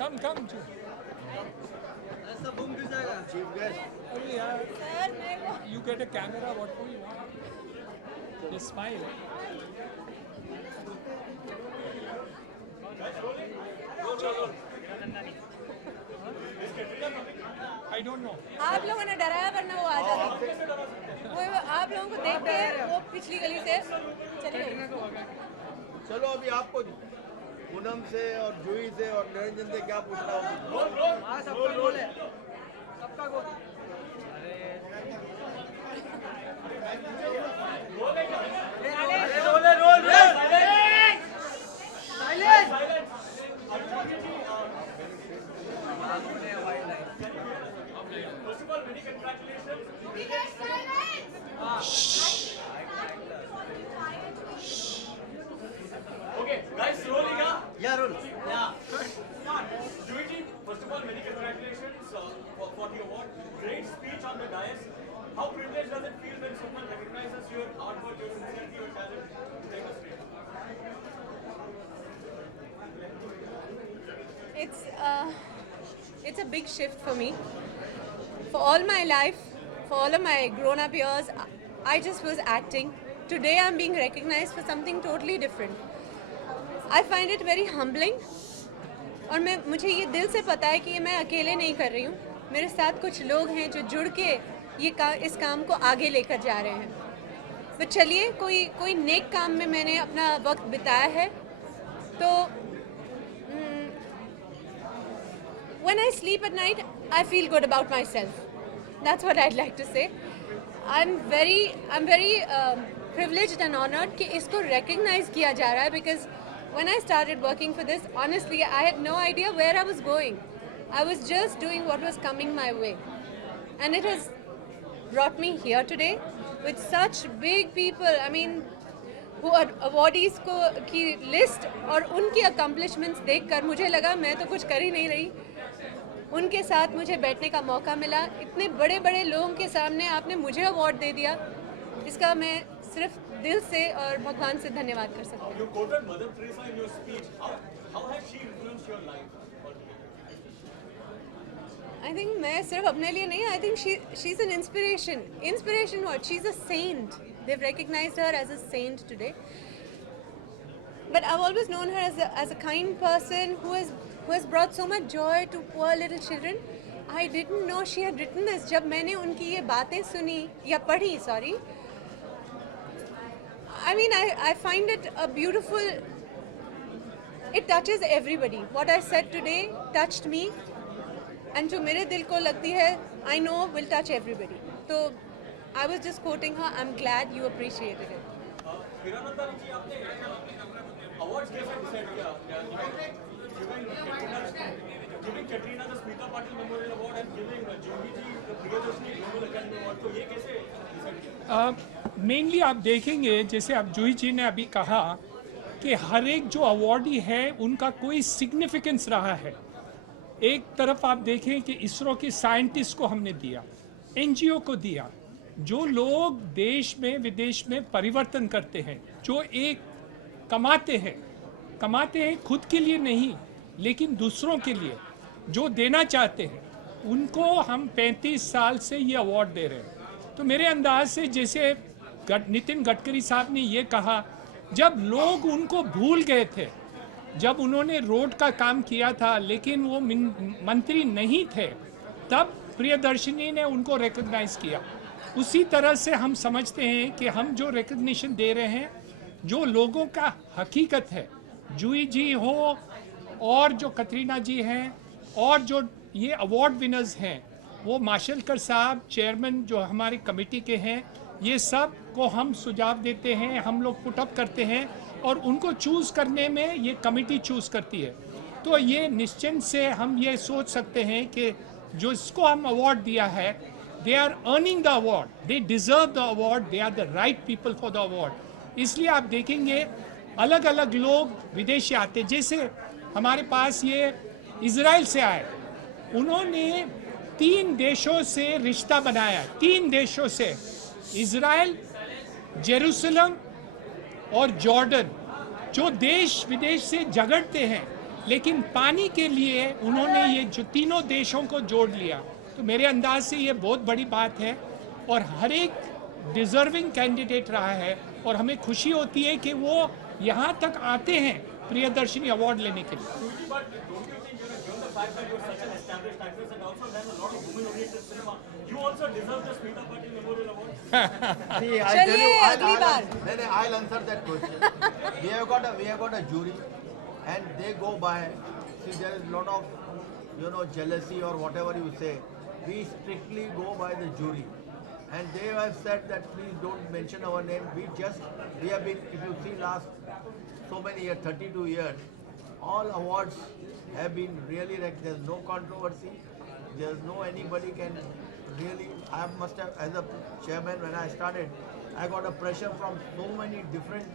Come, come. ऐसा बम भी जाएगा चीफ गेस्ट अरे यार, you get a camera, what do you want? Just smile. I don't know. आप लोगों ने डराया वरना वो आ जाता। वो आप लोगों को देख के वो पिछली गली से चली गई। चलो अभी आपको पूनम से और जूही से और निरंजन से क्या पूछना होगा? सबका गोल है, सबका गोल। Yeah, roll. Yeah. Luigi, first of all, many congratulations for the award. Great speech on the dais. How privileged does it feel when someone recognizes your hard work, your sincerity, your talent? Take us straight. It's a big shift for me. For all my life, for all of my grown-up years, I just was acting. Today I'm being recognized for something totally different. I find it very humbling. और मुझे ये दिल से पता है कि ये मैं अकेले नहीं कर रही हूँ. मेरे साथ कुछ लोग हैं जो जुड़ के इस काम को आगे लेकर जा रहे हैं. तो चलिए कोई नेक काम में मैंने अपना वक्त बिताया है. तो when I sleep at night, I feel good about myself. That's what I'd like to say. I'm very privileged and honored कि इसको recognize किया जा रहा है because when I started working for this, honestly, I had no idea where I was going. I was just doing what was coming my way. And it has brought me here today with such big people. I mean, who are awardees की list और उनकी accomplishments देखकर मुझे लगा मैं तो कुछ कर ही नहीं रही. उनके साथ मुझे बैठने का मौका मिला. इतने बड़े बड़े लोगों के सामने आपने मुझे अवार्ड दे दिया. इसका मैं सिर्फ दिल से और भगवान से धन्यवाद कर सकती हूँ. You quoted Mother Teresa in your speech. How has she influenced your life? I think मैं सिर्फ अपने लिए नहीं. I think she's an inspiration. Inspiration what? She's a saint. They've recognized her as a saint today. But I've always known her as a kind person who has brought so much joy to poor little children. I didn't know she had written this. जब मैंने उनकी ये बातें सुनी या पढ़ी, sorry. I mean, I find it a beautiful. It touches everybody. What I said today touched me, and जो मेरे दिल को लगती है, I know will touch everybody. So I was just quoting her. I'm glad you appreciated it. हिरानंदा जी, आपने awards कैसे decide किया? Giving Katrina the Smita Patil Memorial Award and giving Jyoti ji the Priyadarshini Global Academy Award, तो ये कैसे decide किया? Mainly आप देखेंगे, जैसे आप जूही जी ने अभी कहा कि हर एक जो अवार्डी है उनका कोई सिग्निफिकेंस रहा है. एक तरफ आप देखें कि इसरो के साइंटिस्ट को हमने दिया, एनजीओ को दिया, जो लोग देश में विदेश में परिवर्तन करते हैं, जो एक कमाते हैं खुद के लिए नहीं लेकिन दूसरों के लिए, जो देना चाहते हैं, उनको हम 35 साल से ये अवार्ड दे रहे हैं. तो मेरे अंदाज से जैसे नितिन गडकरी साहब ने ये कहा, जब लोग उनको भूल गए थे, जब उन्होंने रोड का काम किया था लेकिन वो मंत्री नहीं थे, तब प्रियदर्शिनी ने उनको रिकॉग्नाइज किया. उसी तरह से हम समझते हैं कि हम जो रिकग्निशन दे रहे हैं, जो लोगों का हकीकत है, जूही जी हो और जो कतरीना जी हैं और जो ये अवार्ड विनर्स हैं, वो माशेलकर साहब चेयरमैन जो हमारी कमेटी के हैं, ये सब को हम सुझाव देते हैं, हम लोग पुटअप करते हैं और उनको चूज़ करने में ये कमेटी चूज़ करती है. तो ये निश्चिंत से हम ये सोच सकते हैं कि जो इसको हम अवार्ड दिया है, they are earning the award, they deserve the award, they are the right people for the award. इसलिए आप देखेंगे अलग अलग लोग विदेशी आते, जैसे हमारे पास ये इज़राइल से आए, उन्होंने 3 देशों से रिश्ता बनाया, 3 देशों से, इज़राइल, जेरूसलम और जॉर्डन, जो देश विदेश से झगड़ते हैं, लेकिन पानी के लिए उन्होंने ये जो तीनों देशों को जोड़ लिया। तो मेरे अंदाज से ये बहुत बड़ी बात है और हर एक डिजर्विंग कैंडिडेट रहा है और हमें खुशी होती है कि वो यहाँ तक आते हैं प्रियदर्शनी अवार्ड लेने के लिए। But don't you think, given the fact that you're such an established actress and also done a lot of women-oriented cinema, you also deserve the Smita Patil Memorial Award? See, I tell चलिए, you, अगली बार। I'll answer that question. we have got a jury, and they go by. See, there is a lot of, jealousy or whatever you say. We strictly go by the jury, and they have said that please don't mention our name. We have been, if you see last so many years, 32 years, all awards have been really there's no controversy. There's no anybody can really. I must have, as a chairman when I started, I got a pressure from so many different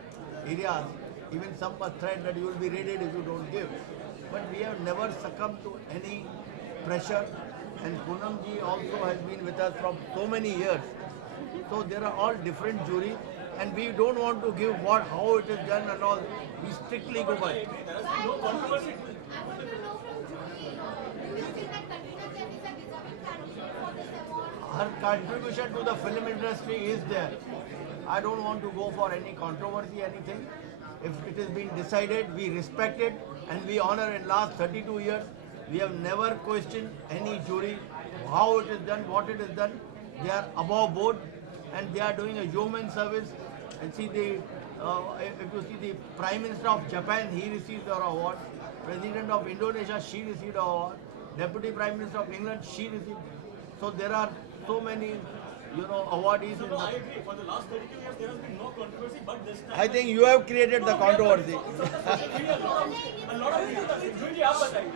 areas. Even some a threat that you will be raided if you don't give. But we have never succumbed to any pressure. And Poonam ji also has been with us from so many years. So there are all different juries, and we don't want to give how it is done and all. We strictly go by. There has been no controversy. I want to know from Julie, do you think that Katrina Kaif is a deserving candidate for this award? Her contribution to the film industry is there. I don't want to go for any controversy, anything. If it has been decided, we respect it and we honor. In last 32 years, we have never questioned any jury, how it is done, what it is done. They are above board and they are doing a human service. And see, if you see the Prime Minister of Japan, he received our award. President of Indonesia, she received our award. Deputy Prime Minister of England, she received. So there are so many, awardees. No, I agree. For the last 32 years, there has been no controversy, but this time... I think you have created the controversy. a lot of people... Julie, आप बताइए.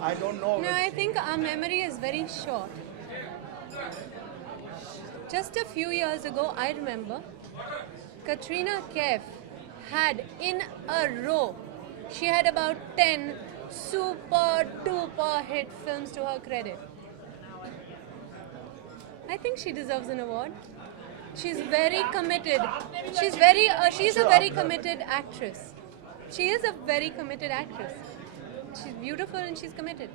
I don't know. No, I think our memory is very short. Just a few years ago, I remember Katrina Kaif had in a row, she had about 10 super duper hit films to her credit. I think she deserves an award. She's very committed. She's a very committed actress. She is a very committed actress. She's beautiful and she's committed.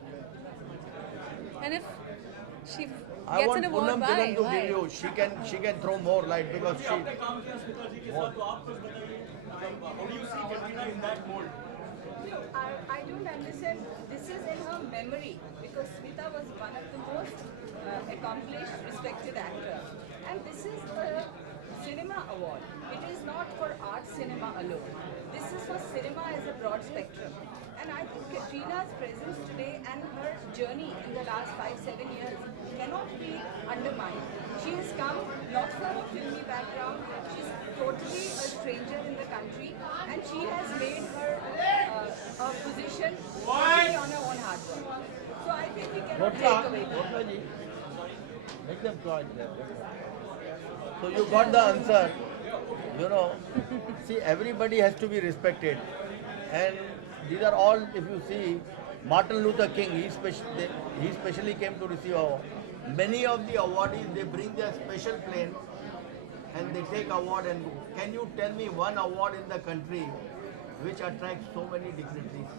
And if she I gets want an award, Poonam Tilan to why? give you. She can throw more light because she. आपने काम किया स्मिता जी के साथ, तो आप कुछ बताइए. How do you see Katrina in that mold? I don't understand. This is in her memory because Smita was one of the most accomplished, respected actor. And this is a cinema award. It is not for art cinema alone. This is for cinema as a broad spectrum. And I think Katrina's presence today and her journey in the last 5-7 years cannot be undermined. She has come not from a filmy background. She's totally a stranger in the country, and she has made her position totally on her own hard work. So I think we cannot take away that. Make them quiet there. So you got the answer. See, everybody has to be respected. And these are all, if you see, Martin Luther King, he specially came to receive award. Many of the awardees, they bring their special plane and they take award and go. Can you tell me one award in the country which attracts so many dignitaries?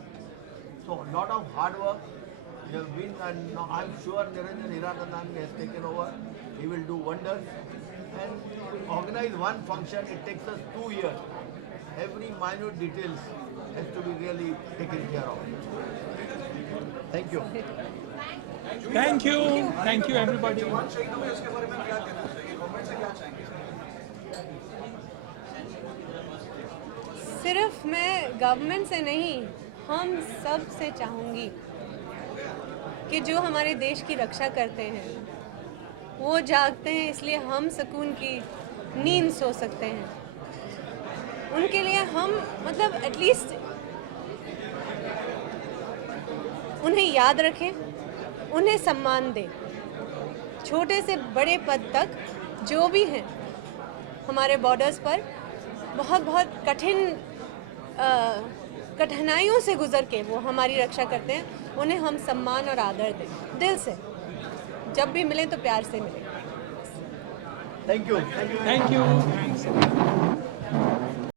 So, a lot of hard work. You have been, and I'm sure Niranjan Hiranandani has taken over. He will do wonders. And to organize one function, it takes us 2 years. Every minute details has to be really taken care of. Thank you. Thank you everybody. सिर्फ मैं government से नहीं, हम सब से चाहूँगी कि जो हमारे देश की रक्षा करते हैं वो जागते हैं, इसलिए हम सुकून की नींद सो सकते हैं. उनके लिए हम एटलीस्ट उन्हें याद रखें, उन्हें सम्मान दें. छोटे से बड़े पद तक जो भी हैं हमारे बॉर्डर्स पर, बहुत बहुत कठिनाइयों से गुजर के वो हमारी रक्षा करते हैं, उन्हें हम सम्मान और आदर दें दिल से। जब भी मिलें तो प्यार से मिलें। Thank you. Thank you.